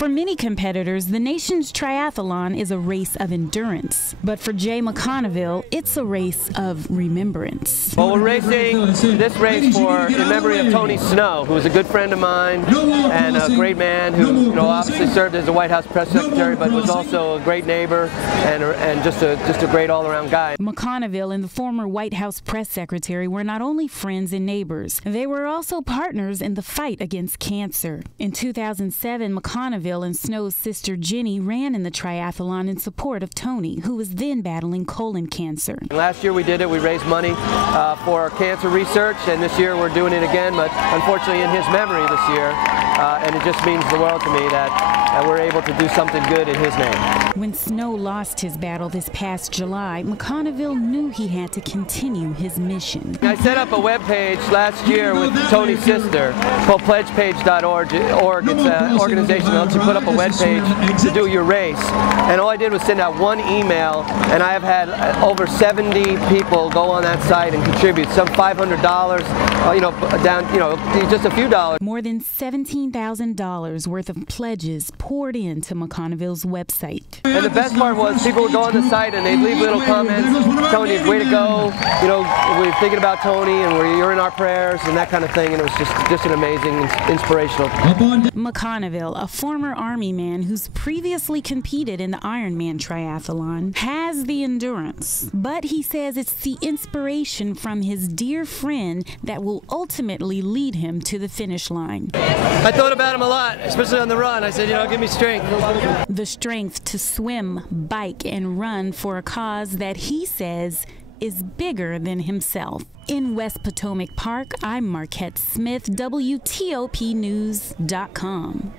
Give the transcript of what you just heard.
For many competitors, the nation's triathlon is a race of endurance. But for Jay McConville, it's a race of remembrance. Well, we're racing this race in memory of Tony Snow, who was a good friend of mine and a great man who, obviously served as a White House press secretary, but was also a great neighbor and just a great all-around guy. McConville and the former White House press secretary were not only friends and neighbors, they were also partners in the fight against cancer. In 2007, McConville and Snow's sister Jenny ran in the triathlon in support of Tony, who was then battling colon cancer. Last year we did it. We raised money for cancer research, and this year we're doing it again, but unfortunately in his memory this year, and it just means the world to me that we're able to do something good in his name. When Snow lost his battle this past July, McConville knew he had to continue his mission. I set up a webpage last year with Tony's sister called pledgepage.org. It's an organization that lets you put up a webpage to do your race. And all I did was send out one email, and I have had over 70 people go on that site and contribute some $500, just a few dollars. More than $17,000 worth of pledges poured into McConville's website. And the best part was people would go on the site and they'd leave little comments telling you, way to go, we're thinking about Tony and you're in our prayers and that kind of thing, and it was just an amazing, inspirational. McConville, a former Army man who's previously competed in the Ironman triathlon, has the endurance, but he says it's the inspiration from his dear friend that will ultimately lead him to the finish line. I thought about him a lot, especially on the run. I said, give me strength. The strength to swim, bike, and run for a cause that he says is bigger than himself. In West Potomac Park, I'm Marquette Smith, WTOP News.com.